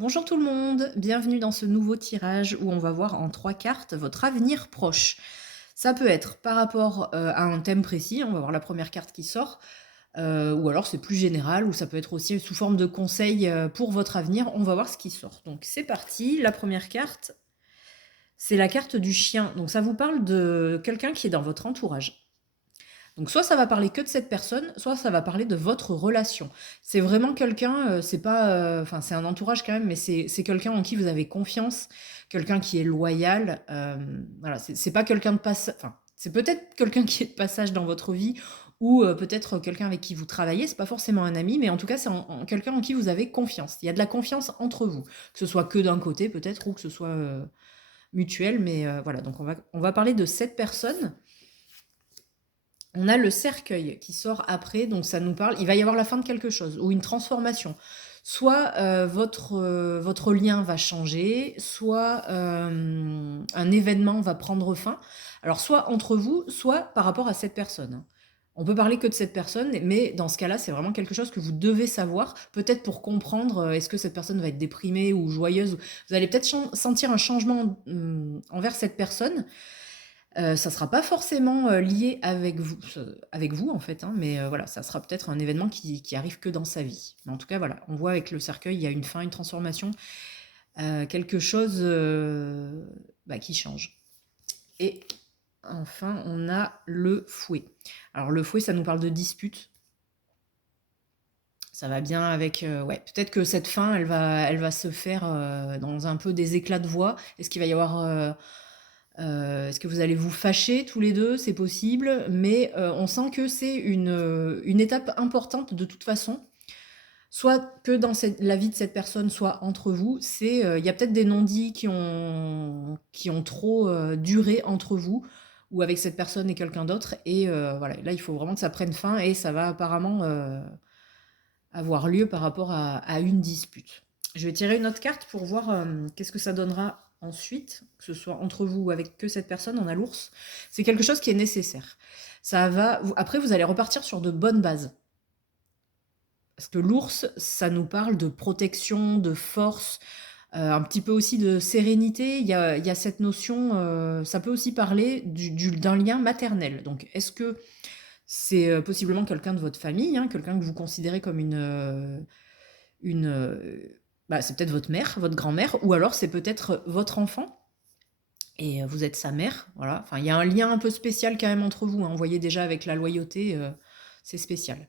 Bonjour tout le monde, bienvenue dans ce nouveau tirage où on va voir en 3 cartes votre avenir proche. Ça peut être par rapport à un thème précis, on va voir la première carte qui sort, ou alors c'est plus général, ou ça peut être aussi sous forme de conseil pour votre avenir, on va voir ce qui sort. Donc c'est parti, la première carte, c'est la carte du chien. Donc ça vous parle de quelqu'un qui est dans votre entourage. Donc soit ça va parler que de cette personne, soit ça va parler de votre relation. C'est vraiment quelqu'un, c'est pas, enfin c'est un entourage quand même, mais c'est quelqu'un en qui vous avez confiance, quelqu'un qui est loyal. Voilà, c'est pas quelqu'un de passage, enfin c'est peut-être quelqu'un qui est de passage dans votre vie ou peut-être quelqu'un avec qui vous travaillez. C'est pas forcément un ami, mais en tout cas c'est quelqu'un en qui vous avez confiance. Il y a de la confiance entre vous, que ce soit que d'un côté peut-être ou que ce soit mutuel, mais voilà. Donc on va parler de cette personne. On a le cercueil qui sort après, donc ça nous parle, il va y avoir la fin de quelque chose, ou une transformation. Soit votre lien va changer, soit un événement va prendre fin. Alors soit entre vous, soit par rapport à cette personne. On peut parler que de cette personne, mais dans ce cas-là, c'est vraiment quelque chose que vous devez savoir, peut-être pour comprendre est-ce que cette personne va être déprimée ou joyeuse. Vous allez peut-être sentir un changement envers cette personne. Ça sera pas forcément, lié avec vous en fait, hein, mais voilà, ça sera peut-être un événement qui arrive que dans sa vie. Mais en tout cas, voilà, on voit avec le cercueil, il y a une fin, une transformation, quelque chose, qui change. Et enfin, on a le fouet. Alors le fouet, ça nous parle de dispute. Ça va bien avec, ouais, peut-être que cette fin, elle va se faire, dans un peu des éclats de voix. Est-ce qu'il va y avoir, est-ce que vous allez vous fâcher tous les deux? C'est possible, mais on sent que c'est une étape importante de toute façon. Soit que dans la vie de cette personne, soit entre vous. Il y a peut-être des non-dits qui ont trop duré entre vous ou avec cette personne et quelqu'un d'autre. Et voilà, là, il faut vraiment que ça prenne fin et ça va apparemment avoir lieu par rapport à une dispute. Je vais tirer une autre carte pour voir qu'est-ce que ça donnera ensuite, que ce soit entre vous ou avec que cette personne. On a l'ours. C'est quelque chose qui est nécessaire. Après, vous allez repartir sur de bonnes bases. Parce que l'ours, ça nous parle de protection, de force, un petit peu aussi de sérénité. Il y a cette notion, ça peut aussi parler d'un lien maternel. Donc, est-ce que c'est possiblement quelqu'un de votre famille, hein, quelqu'un que vous considérez comme c'est peut-être votre mère, votre grand-mère, ou alors c'est peut-être votre enfant et vous êtes sa mère, voilà. Enfin, il y a un lien un peu spécial quand même entre vous, hein. Vous voyez déjà avec la loyauté, c'est spécial.